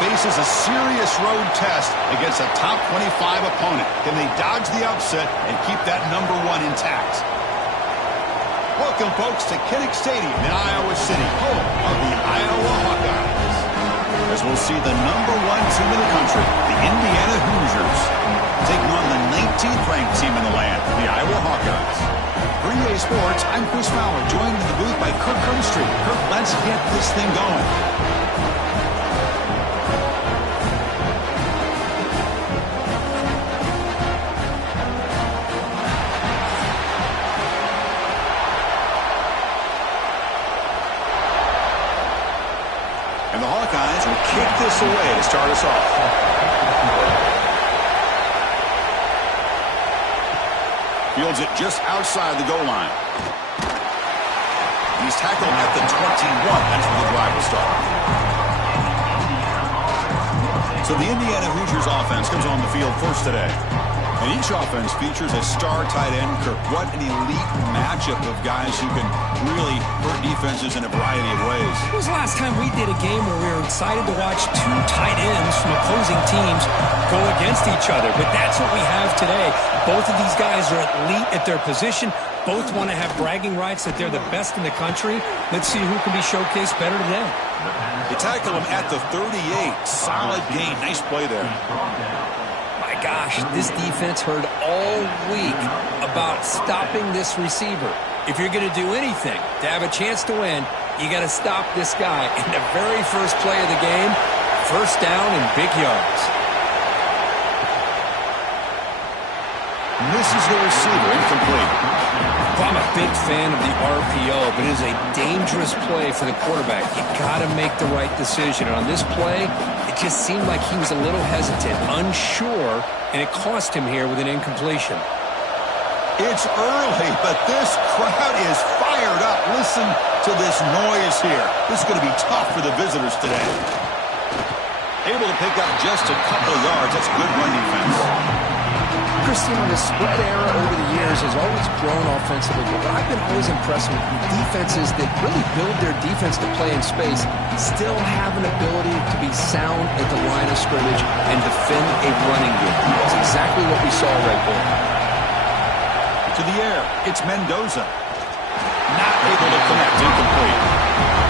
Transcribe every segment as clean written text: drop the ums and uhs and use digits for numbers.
faces a serious road test against a top 25 opponent. Can they dodge the upset and keep that number 1 intact? Welcome, folks, to Kinnick Stadium in Iowa City, home of the Iowa Hawkeyes. As we'll see the number 1 team in the country, the Indiana Hoosiers, taking on the 19th ranked team in the land, the Iowa Hawkeyes. For EA Sports, I'm Chris Fowler, joined in the booth by Kirk Herbstreit. Kirk, let's get this thing going. And the Hawkeyes will kick this away to start us off. Fields it just outside the goal line. He's tackled at the 21. That's where the drive will start. So the Indiana Hoosiers offense comes on the field first today. And each offense features a star tight end. Kirk, what an elite matchup of guys who can really hurt defenses in a variety of ways. When was the last time we did a game where we were excited to watch 2 tight ends from opposing teams go against each other? But that's what we have today. Both of these guys are elite at their position. Both want to have bragging rights that they're the best in the country. Let's see who can be showcased better today. They tackle him at the 38. Solid gain. Nice play there. My gosh, this defense heard all week about stopping this receiver. If you're going to do anything to have a chance to win, you got to stop this guy. And the very first play of the game, first down and big yards. Misses the receiver, incomplete. Well, I'm a big fan of the RPO, but it is a dangerous play for the quarterback. You got to make the right decision. And on this play, it just seemed like he was a little hesitant, unsure, and it cost him here with an incompletion. It's early, but this crowd is fired up. Listen to this noise here. This is going to be tough for the visitors today. Able to pick up just a couple of yards. That's good run defense. Christine, the spread era over the years has always grown offensively, but what I've been always impressed with defenses that really build their defense to play in space still have an ability to be sound at the line of scrimmage and defend a running game. That's exactly what we saw right there. To the air, it's Mendoza. Not able to connect, incomplete.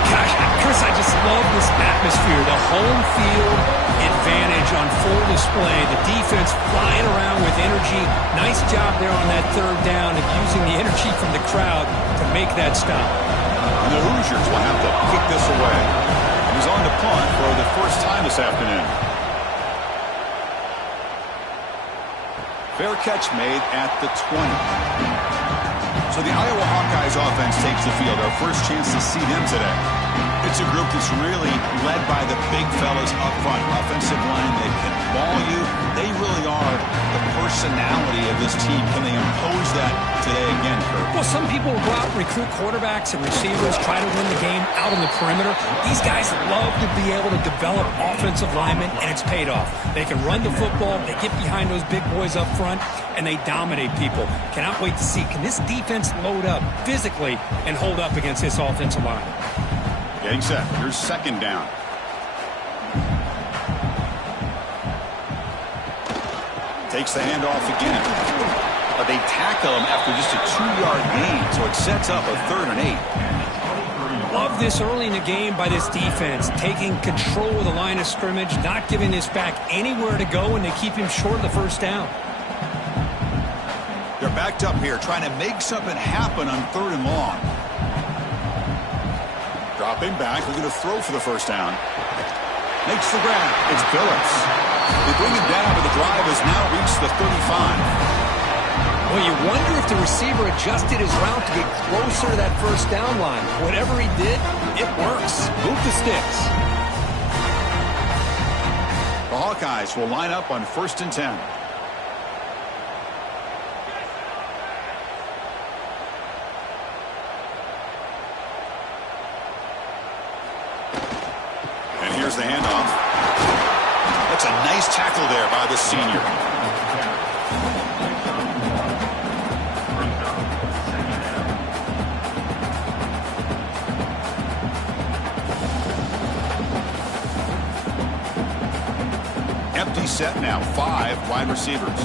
Gosh, Chris, I just love this atmosphere. The home field advantage on full display. The defense flying around with energy. Nice job there on that third down of using the energy from the crowd to make that stop. And the Hoosiers will have to kick this away. He's on to punt for the first time this afternoon. Fair catch made at the 20. So the Iowa Hawkeyes offense takes the field. Our first chance to see them today. It's a group that's really led by the big fellas up front. Offensive line that can ball you. They really are the personality of this team. Can they impose that today again, Kirk? Well, some people will go out and recruit quarterbacks and receivers, try to win the game out on the perimeter. These guys love to be able to develop offensive linemen, and it's paid off. They can run the football, they get behind those big boys up front, and they dominate people. Cannot wait to see, can this defense load up physically and hold up against this offensive line? Getting set. Here's second down. Takes the handoff again. But they tackle him after just a 2-yard gain, so it sets up a 3rd and 8. Love this early in the game by this defense, taking control of the line of scrimmage, not giving this back anywhere to go, and they keep him short of the first down. They're backed up here, trying to make something happen on 3rd and long. Dropping back, looking to throw for the first down. Makes the grab. It's Phillips. They bring him down, but the drive has now reached the 35. Well, you wonder if the receiver adjusted his route to get closer to that first down line. Whatever he did, it works. Move the sticks. The Hawkeyes will line up on 1st and 10. Here's the handoff. That's a nice tackle there by the senior. Empty set now, 5 wide receivers.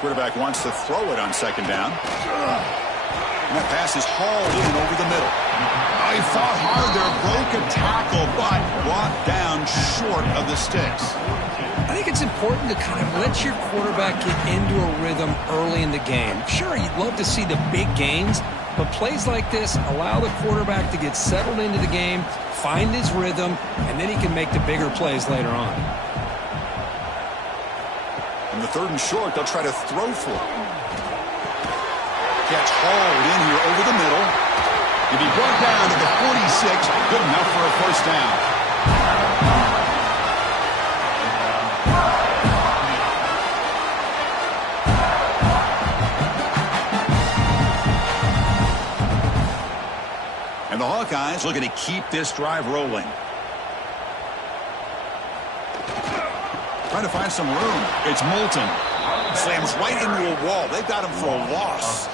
Quarterback wants to throw it on second down. And that pass is hauled in over the middle. Oh, he fought hard there, broke a tackle, but brought down short of the sticks. I think it's important to kind of let your quarterback get into a rhythm early in the game. Sure, you'd love to see the big gains, but plays like this allow the quarterback to get settled into the game, find his rhythm, and then he can make the bigger plays later on. On the 3rd and short, they'll try to throw for it. Catch hauled in here over the middle. And he brought down to the 46. Good enough for a first down. And the Hawkeyes looking to keep this drive rolling. Trying to find some room. It's Moulton. Slams right into a wall. They've got him for a loss.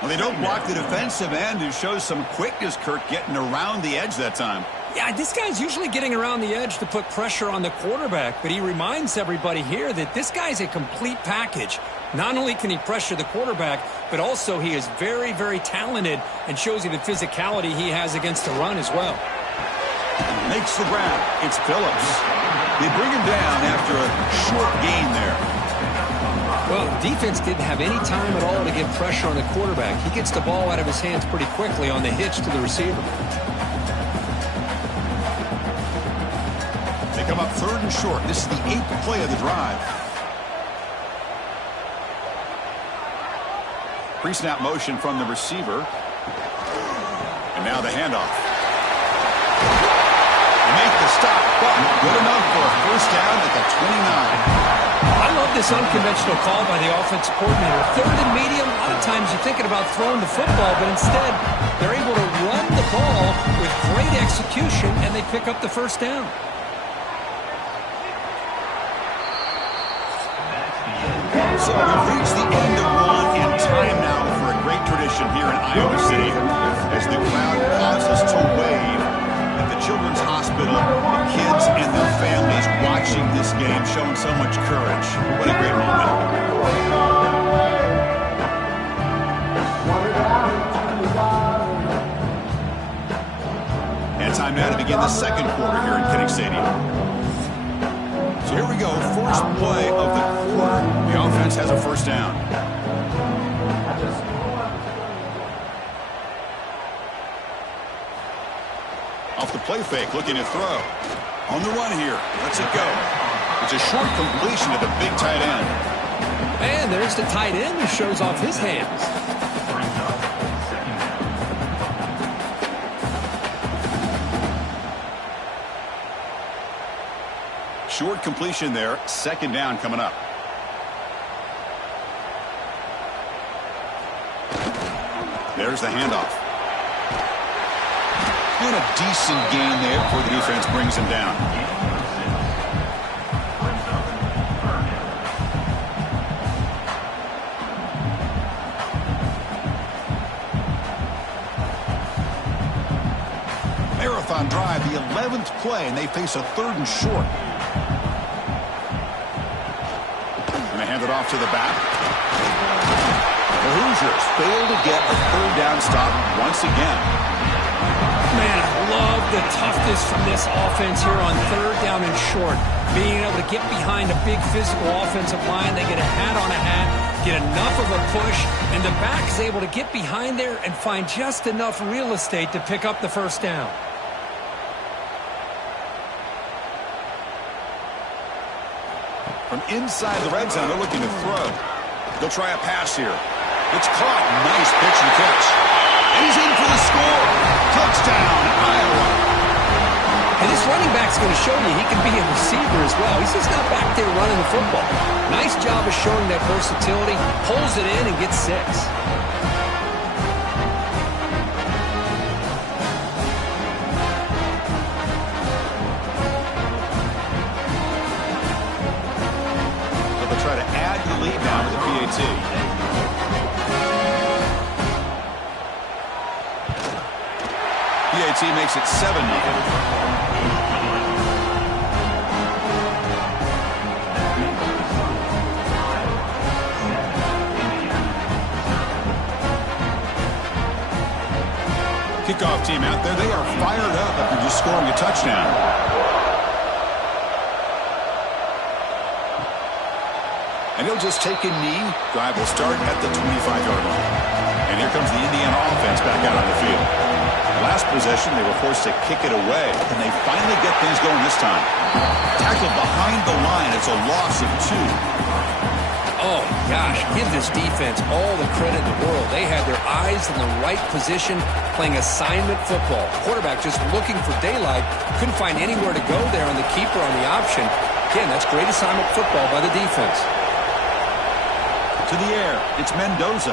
Well, they don't block the defensive end, who shows some quickness, Kirk, getting around the edge that time. Yeah, this guy's usually getting around the edge to put pressure on the quarterback, but he reminds everybody here that this guy's a complete package. Not only can he pressure the quarterback, but also he is very, very talented and shows you the physicality he has against the run as well. Makes the grab. It's Phillips. They bring him down after a short gain there. Well, the defense didn't have any time at all to get pressure on the quarterback. He gets the ball out of his hands pretty quickly on the hitch to the receiver. They come up 3rd and short. This is the 8th play of the drive. Pre-snap motion from the receiver. And now the handoff. Make the stop, but good enough for a first down at the 29. I love this unconventional call by the offensive coordinator. 3rd and medium, a lot of times you're thinking about throwing the football, but instead they're able to run the ball with great execution, and they pick up the first down. So we've reached the end of one in time now for a great tradition here in Iowa City as the crowd pauses to wave. Children's Hospital, the kids and their families watching this game, showing so much courage. What a great moment. And time now to begin the second quarter here in Kinnick Stadium. So here we go, first play of the quarter. The offense has a first down. Off the play fake, looking to throw. On the run here, lets it go. It's a short completion to the big tight end. And there's the tight end who shows off his hands. Short completion there, second down coming up. There's the handoff. And a decent gain there before the defense brings him down. Marathon drive, the 11th play, and they face a 3rd and short. And they hand it off to the back. The Hoosiers fail to get a 3rd down stop once again. Man, I love the toughness from this offense here on 3rd down and short. Being able to get behind a big physical offensive line. They get a hat on a hat, get enough of a push, and the back is able to get behind there and find just enough real estate to pick up the first down. From inside the red zone, they're looking to throw. They'll try a pass here. It's caught. Nice pitch and catch. And he's in for the score. Touchdown, Iowa. And this running back's going to show you he can be a receiver as well. He's just not back there running the football. Nice job of showing that versatility. Pulls it in and gets 6. They'll try to add the lead now to the PAT. PAT makes it 7-0. Kickoff team out there. They are fired up after just scoring a touchdown. And he'll just take a knee. Drive will start at the 25-yard line. And here comes the Indiana offense back out on the field. Last possession, they were forced to kick it away, and they finally get things going this time. Tackled behind the line. It's a loss of 2. Oh, gosh, give this defense all the credit in the world. They had their eyes in the right position, playing assignment football. Quarterback just looking for daylight. Couldn't find anywhere to go there on the keeper on the option. Again, that's great assignment football by the defense. To the air, it's Mendoza.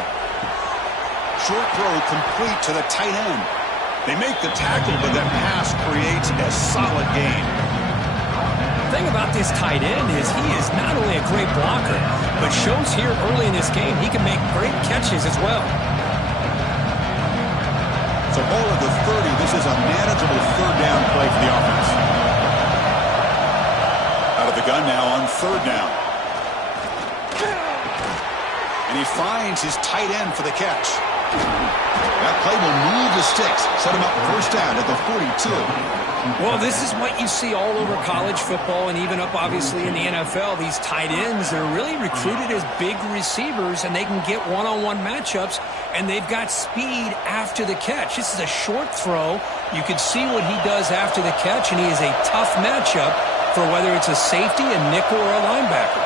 Short throw complete to the tight end. They make the tackle, but that pass creates a solid gain. The thing about this tight end is he is not only a great blocker, but shows here early in this game he can make great catches as well. So ball at the 30. This is a manageable third down play for the offense. Out of the gun now on third down. And he finds his tight end for the catch. That play will move the sticks, set him up first down at the 42. Well, this is what you see all over college football and even up, obviously, in the NFL. These tight ends, they're really recruited as big receivers, and they can get one-on-one matchups, and they've got speed after the catch. This is a short throw. You can see what he does after the catch, and he is a tough matchup for whether it's a safety, a nickel, or a linebacker.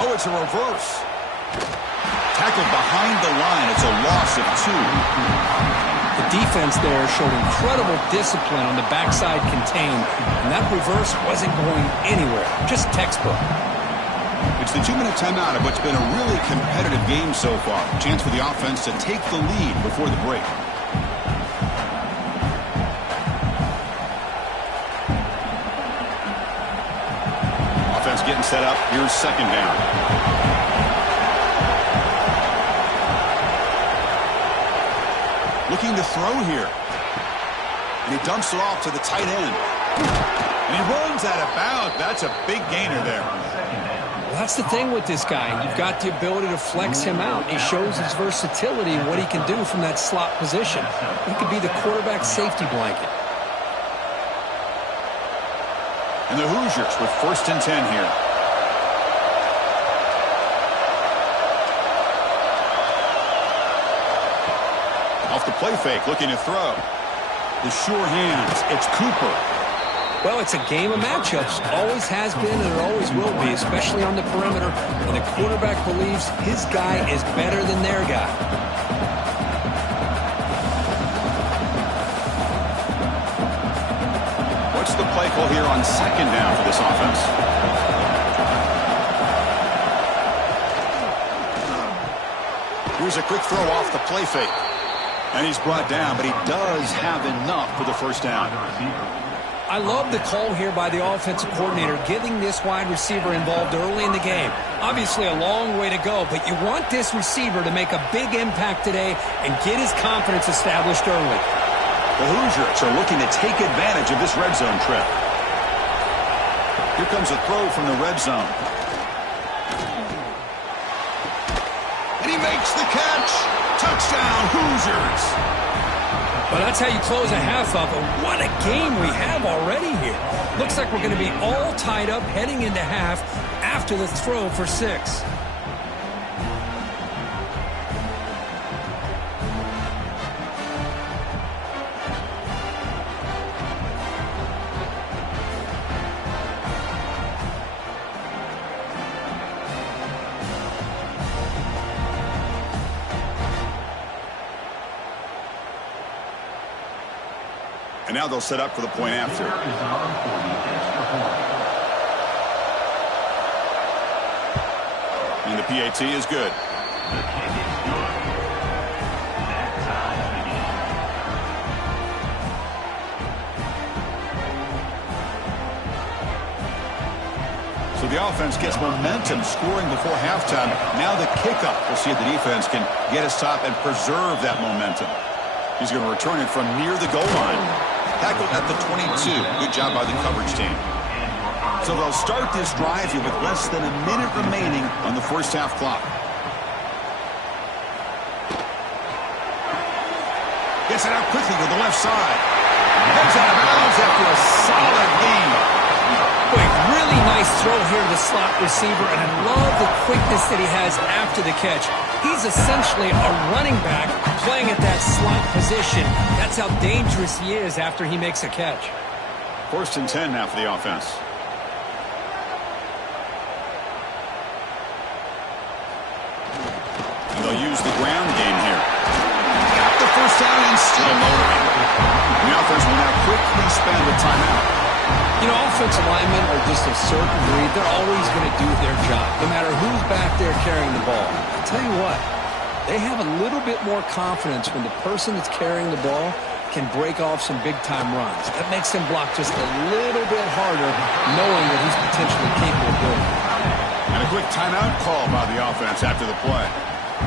Oh, it's a reverse. Tackled behind the line. It's a loss of 2. The defense there showed incredible discipline on the backside contained, and that reverse wasn't going anywhere. Just textbook. It's the 2-minute timeout of what's been a really competitive game so far. Chance for the offense to take the lead before the break. Offense getting set up. Here's second down. Looking to throw here. And he dumps it off to the tight end. And he runs out of bounds. That's a big gainer there. Well, that's the thing with this guy. You've got the ability to flex him out. He shows his versatility and what he can do from that slot position. He could be the quarterback safety blanket. And the Hoosiers with 1st and 10 here. Off the play fake, looking to throw. The sure hands, it's Cooper. Well, it's a game of matchups. Always has been and it always will be, especially on the perimeter. And the quarterback believes his guy is better than their guy. What's the play call here on second down for this offense? Here's a quick throw off the play fake. And he's brought down, but he does have enough for the first down. I love the call here by the offensive coordinator, getting this wide receiver involved early in the game. Obviously a long way to go, but you want this receiver to make a big impact today and get his confidence established early. The Hoosiers are looking to take advantage of this red zone trip. Here comes a throw from the red zone. And he makes the catch. Touchdown, Hoosiers. Well, that's how you close a half up. But what a game we have already here. Looks like we're going to be all tied up heading into half after the throw for 6. And now they'll set up for the point after. And the PAT is good. So the offense gets momentum, scoring before halftime. Now the kickoff. We'll see if the defense can get a stop and preserve that momentum. He's going to return it from near the goal line. Tackled at the 22. Good job by the coverage team. So they'll start this drive here with less than a minute remaining on the first half clock. Gets it out quickly to the left side. Heads out of bounds after a solid lead. Wait, really nice throw here to the slot receiver, and I love the quickness that he has after the catch. He's essentially a running back playing at that slot position. That's how dangerous he is after he makes a catch. 1st and 10 now for the offense. And they'll use the ground game here. Got the first down and still motoring. The offense will now quickly spend a timeout. You know, offensive linemen are just a certain breed. They're always going to do their job, no matter who's back there carrying the ball. I'll tell you what, they have a little bit more confidence when the person that's carrying the ball can break off some big-time runs. That makes them block just a little bit harder, knowing that he's potentially capable of doing it. And a quick timeout call by the offense after the play.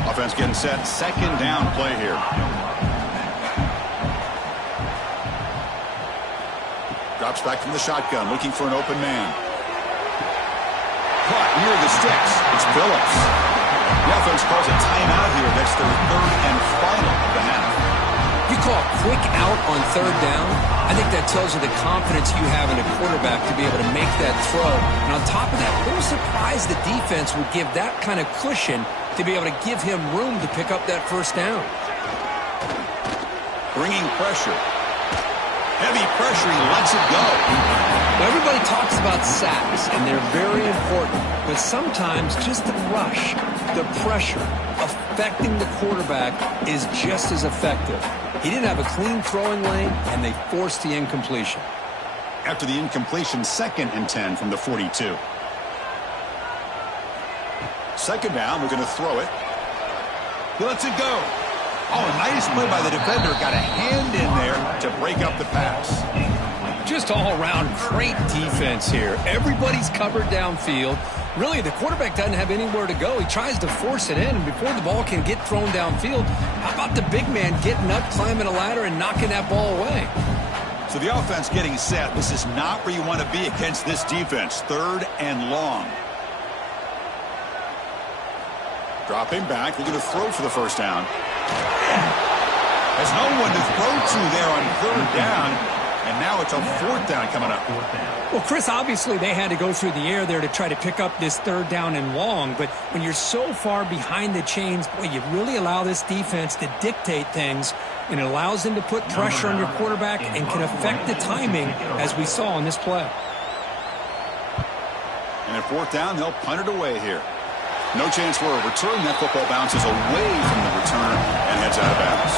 Offense getting set, 2nd down play here. Drops back from the shotgun, looking for an open man. Caught near the sticks. It's Phillips. The offense calls a timeout here. That's their 3rd and final of the half. You call a quick out on 3rd down, I think that tells you the confidence you have in a quarterback to be able to make that throw. And on top of that, a little surprised the defense would give that kind of cushion to be able to give him room to pick up that 1st down. Bringing pressure. Heavy pressure, he lets it go. Well, everybody talks about sacks, and they're very important. But sometimes just the rush, the pressure, affecting the quarterback is just as effective. He didn't have a clean throwing lane, and they forced the incompletion. After the incompletion, 2nd and 10 from the 42. 2nd down, we're going to throw it. He lets it go. Oh, nice play by the defender. Got a hand in there to break up the pass. Just all around great defense here. Everybody's covered downfield. Really, the quarterback doesn't have anywhere to go. He tries to force it in, and before the ball can get thrown downfield, how about the big man getting up, climbing a ladder, and knocking that ball away? So the offense getting set. This is not where you want to be against this defense. 3rd and long. Dropping back, looking to throw for the 1st down. There's no one to throw to there on 3rd down, and now it's a 4th down coming up. Well, Chris, obviously they had to go through the air there to try to pick up this 3rd down and long, but when you're so far behind the chains, boy, you really allow this defense to dictate things, and it allows them to put pressure on your quarterback and can affect the timing, as we saw on this play. And at 4th down, they'll punt it away here. No chance for a return. That football bounces away from the return and heads out of bounds.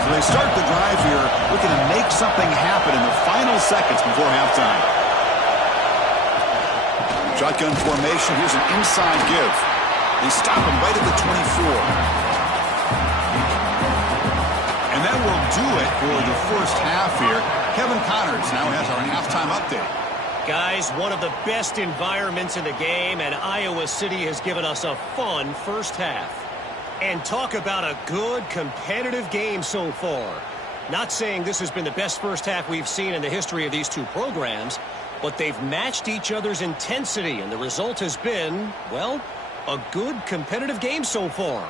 So they start the drive here looking to make something happen in the final seconds before halftime. Shotgun formation. Here's an inside give. They stop him right at the 24. And that will do it for the first half here. Kevin Connors now has our halftime update. Guys, one of the best environments in the game, and Iowa City has given us a fun first half. And talk about a good, competitive game so far. Not saying this has been the best first half we've seen in the history of these two programs, but they've matched each other's intensity, and the result has been, well, a good, competitive game so far.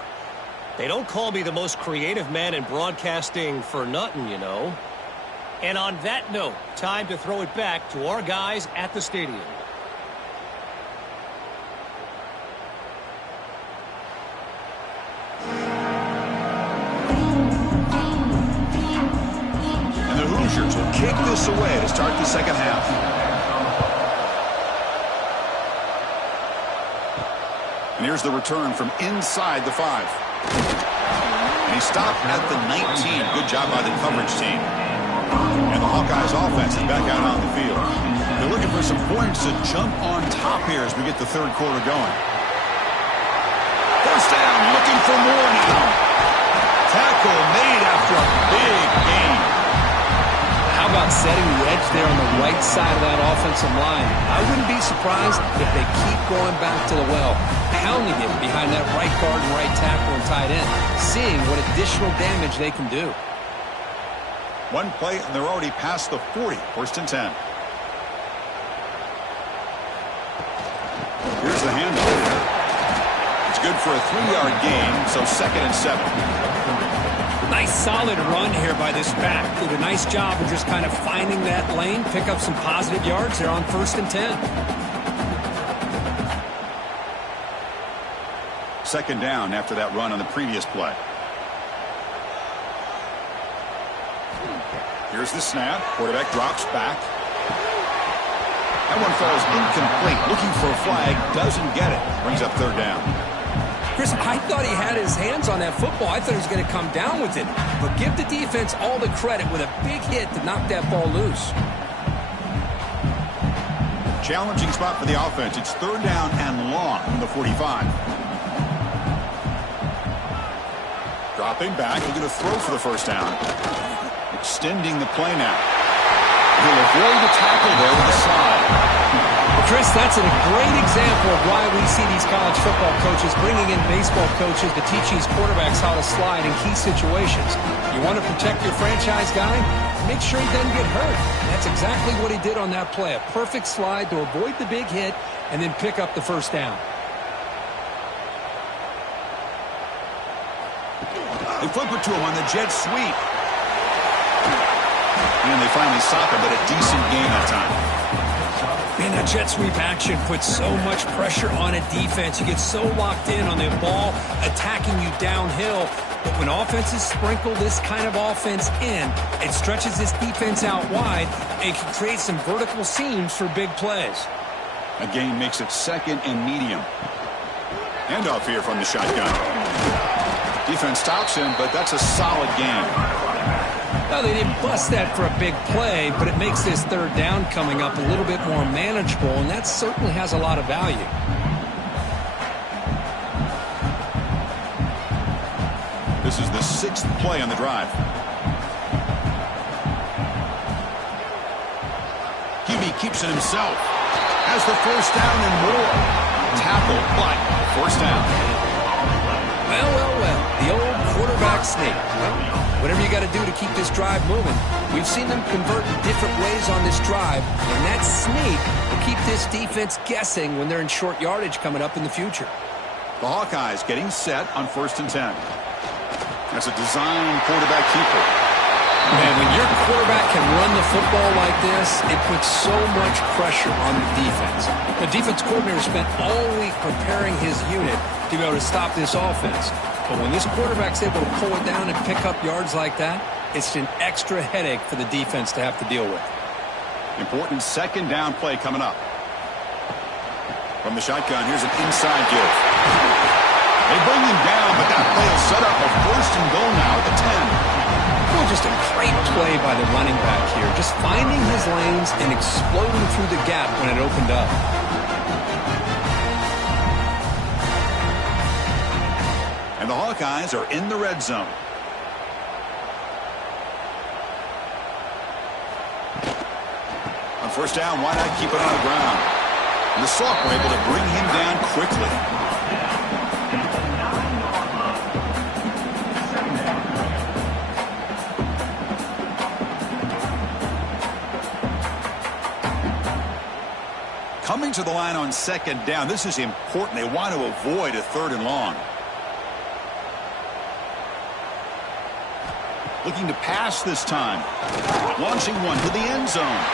They don't call me the most creative man in broadcasting for nothing, you know. And on that note, time to throw it back to our guys at the stadium. And the Hoosiers will kick this away to start the second half. And here's the return from inside the 5. And he stopped at the 19. Good job by the coverage team. And the Hawkeyes offense is back out on the field. They're looking for some points to jump on top here as we get the third quarter going. First down, looking for more now. Tackle made after a big gain. How about setting the edge there on the right side of that offensive line? I wouldn't be surprised if they keep going back to the well, pounding it behind that right guard and right tackle and tight end, seeing what additional damage they can do. One play, and they're already past the 40. First and 10. Here's the handoff. It's good for a 3-yard gain, so 2nd and 7. Nice solid run here by this back. Did a nice job of just kind of finding that lane, pick up some positive yards there on 1st and 10. 2nd down after that run on the previous play. Here's the snap. Quarterback drops back. That one falls incomplete. Looking for a flag. Doesn't get it. Brings up 3rd down. Chris, I thought he had his hands on that football. I thought he was going to come down with it. But give the defense all the credit with a big hit to knock that ball loose. Challenging spot for the offense. It's 3rd down and long from the 45. Dropping back. He's going to throw for the 1st down. Extending the play now. He'll avoid the tackle there with a slide. Well, Chris, that's a great example of why we see these college football coaches bringing in baseball coaches to teach these quarterbacks how to slide in key situations. You want to protect your franchise guy? Make sure he doesn't get hurt. And that's exactly what he did on that play. A perfect slide to avoid the big hit and then pick up the 1st down. They flip it to him on the jet sweep. And they finally stop him, but a decent gain that time. Man, that jet sweep action puts so much pressure on a defense. You get so locked in on the ball attacking you downhill. But when offenses sprinkle this kind of offense in, it stretches this defense out wide and can create some vertical seams for big plays. A gain makes it 2nd and medium. Handoff here from the shotgun. Defense stops him, but that's a solid gain. Well, they didn't bust that for a big play, but it makes this 3rd down coming up a little bit more manageable, and that certainly has a lot of value. This is the 6th play on the drive. QB keeps it himself. Has the 1st down and more. Tackle, but 1st down. Well. The old quarterback sneak. Whatever you got to do to keep this drive moving. We've seen them convert in different ways on this drive, and that sneak will keep this defense guessing when they're in short yardage coming up in the future. The Hawkeyes getting set on 1st and 10. That's a design quarterback keeper. Man, when your quarterback can run the football like this, it puts so much pressure on the defense. The defense coordinator spent all week preparing his unit to be able to stop this offense. But when this quarterback's able to pull it down and pick up yards like that, it's an extra headache for the defense to have to deal with. Important 2nd down play coming up. From the shotgun, here's an inside give. They bring him down, but that play will set up a 1st and goal now at the 10. Well, just a great play by the running back here. Just finding his lanes and exploding through the gap when it opened up. And the Hawkeyes are in the red zone. On 1st down, why not keep it on the ground? And the Sock were able to bring him down quickly. Coming to the line on 2nd down. This is important. They want to avoid a 3rd and long. Looking to pass this time. Launching one to the end zone.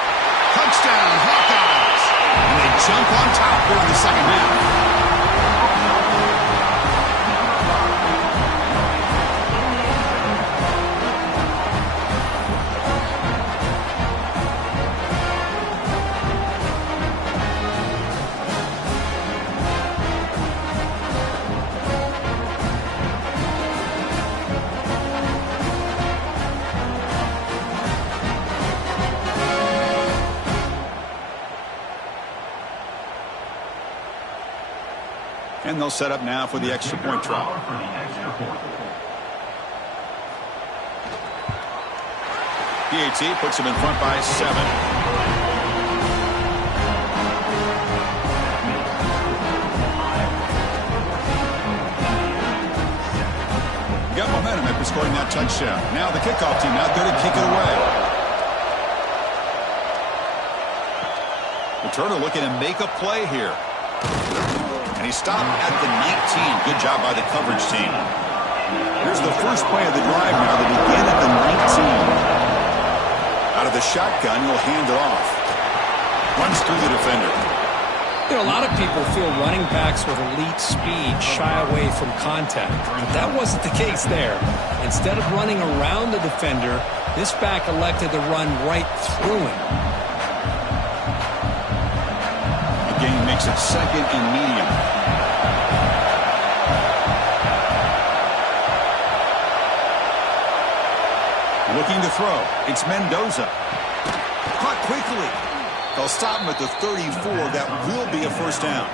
Touchdown, Hawkeyes! And they jump on top here in the 2nd half. And they'll set up now for the extra point try. PAT puts him in front by 7. Got momentum at scoring that touchdown. Now the kickoff team out there to kick it away. Returner looking to make a play here. And he stopped at the 19. Good job by the coverage team. Here's the first play of the drive now. They begin at the 19. Out of the shotgun, he'll hand it off. Runs through the defender. You know, a lot of people feel running backs with elite speed shy away from contact. But that wasn't the case there. Instead of running around the defender, this back elected to run right through him. The game makes it second and medium. Looking to throw. It's Mendoza. Caught quickly. They'll stop him at the 34. That will be a first down.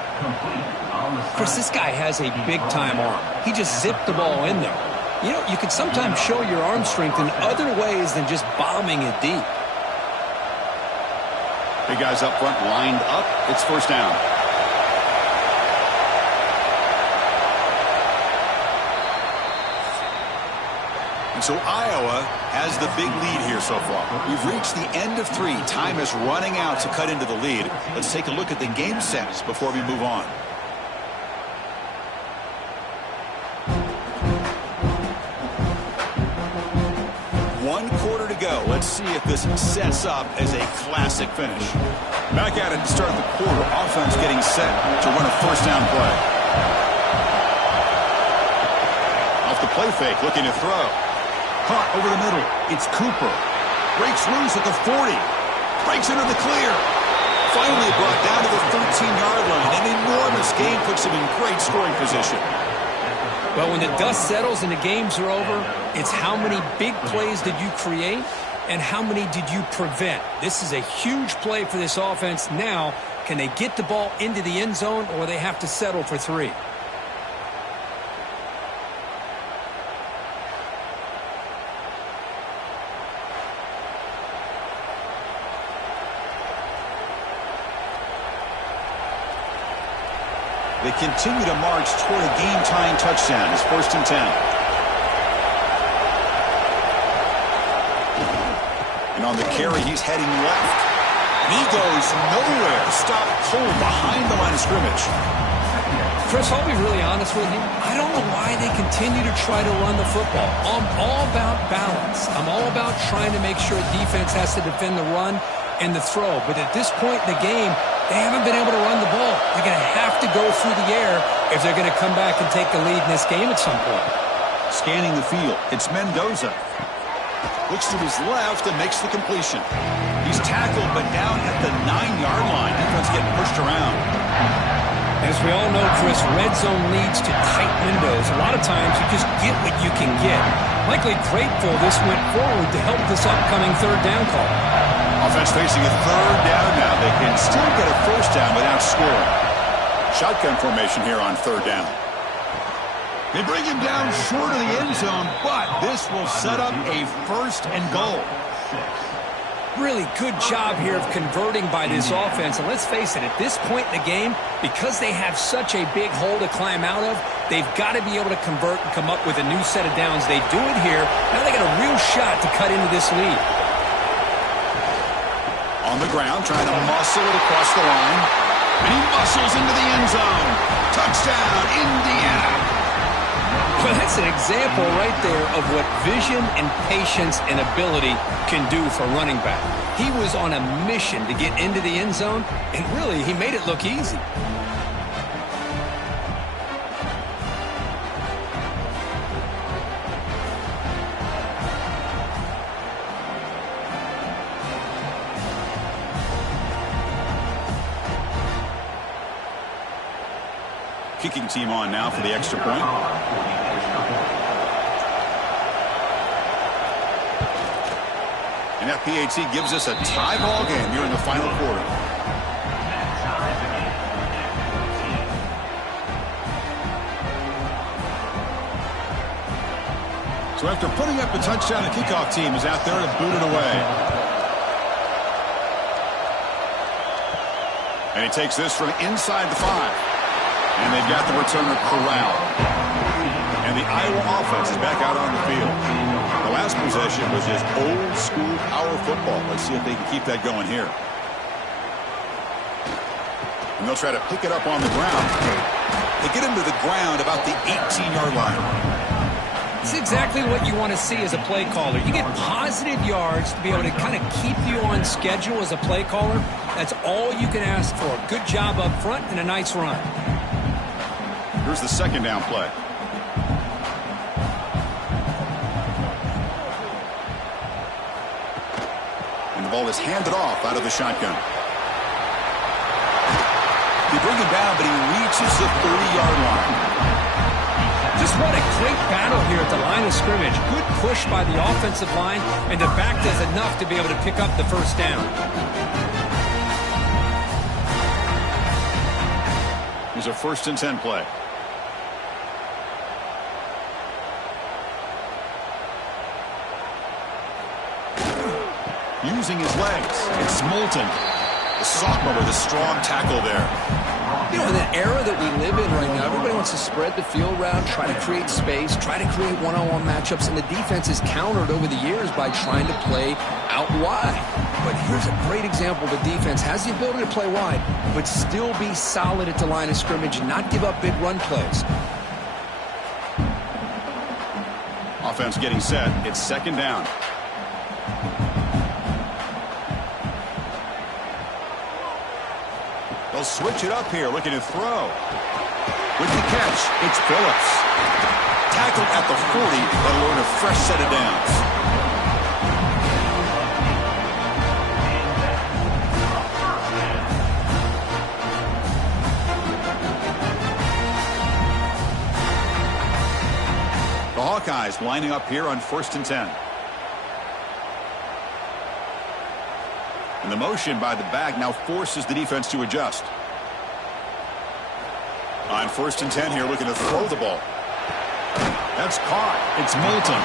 Chris, this guy has a big-time arm. He just zipped the ball in there. You know, you can sometimes show your arm strength in other ways than just bombing it deep. Big guys up front lined up. It's first down. And so Iowa has the big lead here so far. We've reached the end of 3. Time is running out to cut into the lead. Let's take a look at the game stats before we move on. One quarter to go. Let's see if this sets up as a classic finish. Back at it to start the quarter. Offense getting set to run a first down play. Off the play fake, looking to throw. Caught over the middle. It's Cooper. Breaks loose at the 40. Breaks into the clear. Finally brought down to the 13-yard line. An enormous gain puts him in great scoring position. Well, when the dust settles and the games are over, it's how many big plays did you create and how many did you prevent. This is a huge play for this offense. Now, can they get the ball into the end zone or they have to settle for 3? They continue to march toward a game-tying touchdown. It's first and 10. And on the carry, he's heading left. And he goes nowhere. Stopped cold behind the line of scrimmage. Chris, I'll be really honest with you. I don't know why they continue to try to run the football. I'm all about balance. I'm all about trying to make sure defense has to defend the run and the throw. But at this point in the game, they haven't been able to run the ball. They're going to have to go through the air if they're going to come back and take the lead in this game at some point. Scanning the field, it's Mendoza. Looks to his left and makes the completion. He's tackled, but down at the 9-yard line. Defense getting pushed around. As we all know, Chris, red zone leads to tight windows. A lot of times you just get what you can get. Likely grateful this went forward to help this upcoming third down call. Offense facing a third down now. They can still get a first down without scoring. Shotgun formation here on third down. They bring him down short of the end zone, but this will set up a first and goal. Really good job here of converting by this offense. And let's face it, at this point in the game, because they have such a big hole to climb out of, they've got to be able to convert and come up with a new set of downs. They do it here. Now they got a real shot to cut into this lead. On the ground, trying to muscle it across the line. And he muscles into the end zone. Touchdown, Indiana. Well, that's an example right there of what vision and patience and ability can do for running back. He was on a mission to get into the end zone, and really, he made it look easy. Kicking team on now for the extra point. And that PAT gives us a tie ball game here in the final quarter. So after putting up a touchdown, the kickoff team is out there to boot it away. And he takes this from inside the 5. And they've got the returner corralled. And the Iowa offense is back out on the field. The last possession was just old-school power football. Let's see if they can keep that going here. And they'll try to pick it up on the ground. They get him to the ground about the 18-yard line. It's exactly what you want to see as a play caller. You get positive yards to be able to kind of keep you on schedule as a play caller. That's all you can ask for. Good job up front and a nice run. Here's the second down play. And the ball is handed off out of the shotgun. They bring him down, but he reaches the 30-yard line. Just what a great battle here at the line of scrimmage. Good push by the offensive line, and the back does enough to be able to pick up the first down. Here's a 1st and 10 play. Using his legs, it's Moulton. The sophomore with a strong tackle there. You know, in the era that we live in right now, everybody wants to spread the field around, try to create space, try to create one-on-one matchups, and the defense is countered over the years by trying to play out wide. But here's a great example. The defense has the ability to play wide, but still be solid at the line of scrimmage and not give up big run plays. Offense getting set. It's 2nd down. They'll switch it up here, looking to throw. With the catch, it's Phillips. Tackled at the 40, that'll earn a fresh set of downs. The Hawkeyes lining up here on 1st and 10. And the motion by the back now forces the defense to adjust. On 1st and 10 here, looking to throw the ball. That's caught. It's Moulton.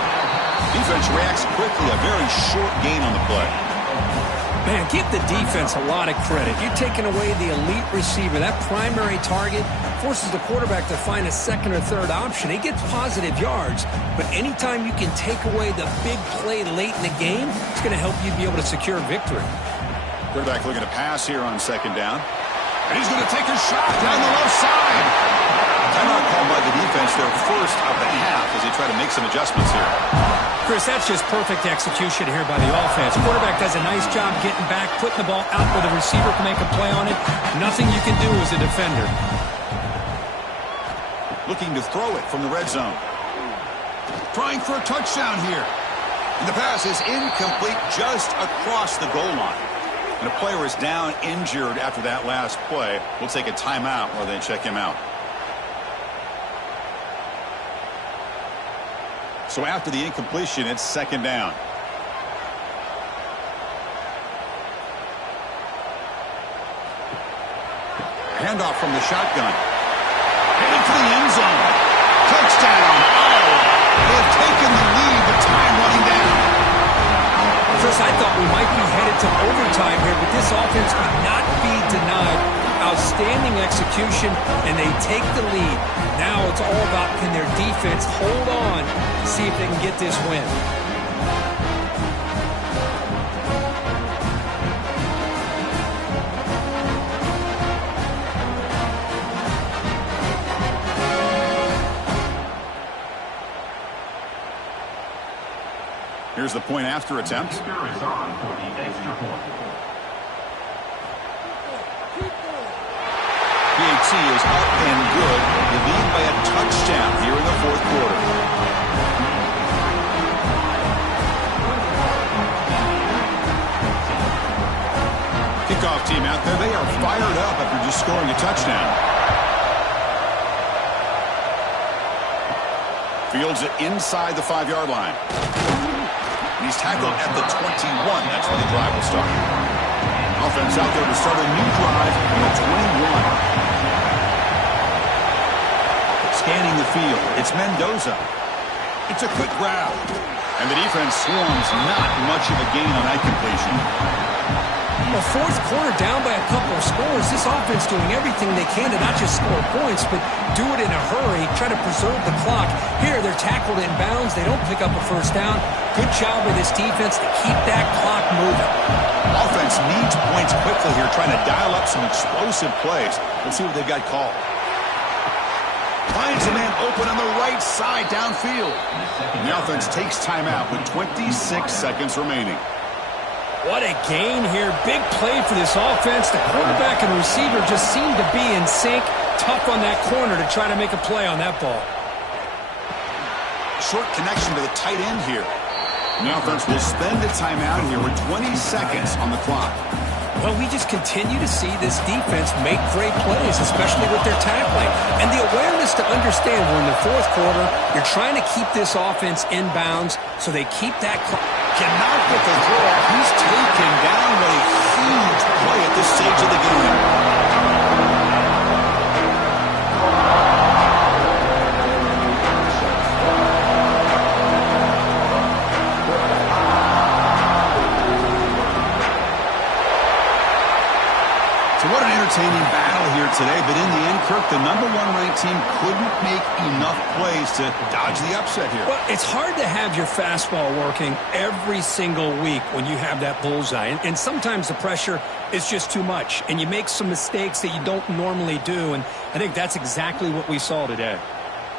Defense reacts quickly. A very short gain on the play. Man, give the defense a lot of credit. You're taking away the elite receiver. That primary target forces the quarterback to find a 2nd or 3rd option. He gets positive yards, but anytime you can take away the big play late in the game, it's going to help you be able to secure victory. Quarterback looking to pass here on 2nd down. And he's going to take a shot down the left side. Timeout called by the defense, their first of the half, as they try to make some adjustments here. Chris, that's just perfect execution here by the offense. Quarterback does a nice job getting back, putting the ball out where the receiver can make a play on it. Nothing you can do as a defender. Looking to throw it from the red zone. Trying for a touchdown here. And the pass is incomplete just across the goal line. And a player is down injured after that last play. We'll take a timeout while they check him out. So after the incompletion, it's 2nd down. Handoff from the shotgun. Headed for the end zone. Touchdown, Iowa. They've taken the lead, but time running down. Chris, I thought we might be headed to overtime here, but this offense could not be denied. Outstanding execution, and they take the lead. Now it's all about, can their defense hold on to see if they can get this win. Here's the point after attempt. PAT is up and good. They lead by a touchdown here in the 4th quarter. Kickoff team out there. They are fired up after just scoring a touchdown. Fields it inside the 5-yard line. He's tackled at the 21. That's where the drive will start. Offense out there to start a new drive on the 21. Scanning the field. It's Mendoza. It's a quick grab. And the defense swarms not much of a gain on that completion. Well, fourth quarter down by a couple of scores. This offense doing everything they can to not just score points, but do it in a hurry, try to preserve the clock. Here, they're tackled in bounds. They don't pick up a first down. Good job with this defense to keep that clock moving. Offense needs points quickly here, trying to dial up some explosive plays. Let's see what they've got called. Finds a man open on the right side downfield. And the offense takes timeout with 26 seconds remaining. What a gain here. Big play for this offense. The quarterback and receiver just seem to be in sync. Tough on that corner to try to make a play on that ball. Short connection to the tight end here. And the offense will spend a timeout here with 20 seconds on the clock. Well, we just continue to see this defense make great plays, especially with their tackling. And the awareness to understand we're in the fourth quarter, you're trying to keep this offense in bounds so they keep that clock. Cannot get the throw. He's taken down. What a huge play at this stage of the game. So what an entertaining battle here today, but in the end, Kirk, the #1 ranked team couldn't make enough plays to dodge the upset here. Well, it's hard to have your fastball working every single week when you have that bullseye, and sometimes the pressure is just too much, and you make some mistakes that you don't normally do, and I think that's exactly what we saw today.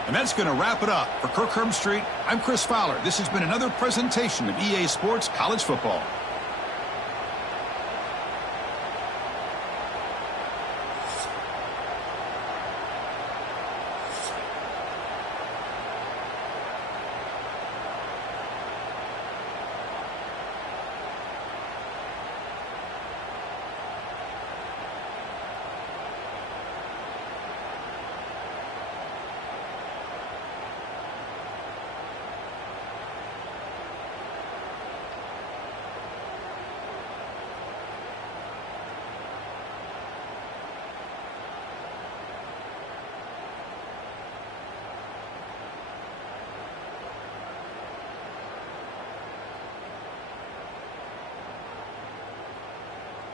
And that's going to wrap it up. For Kirk Herbstreit, I'm Chris Fowler. This has been another presentation of EA Sports College Football.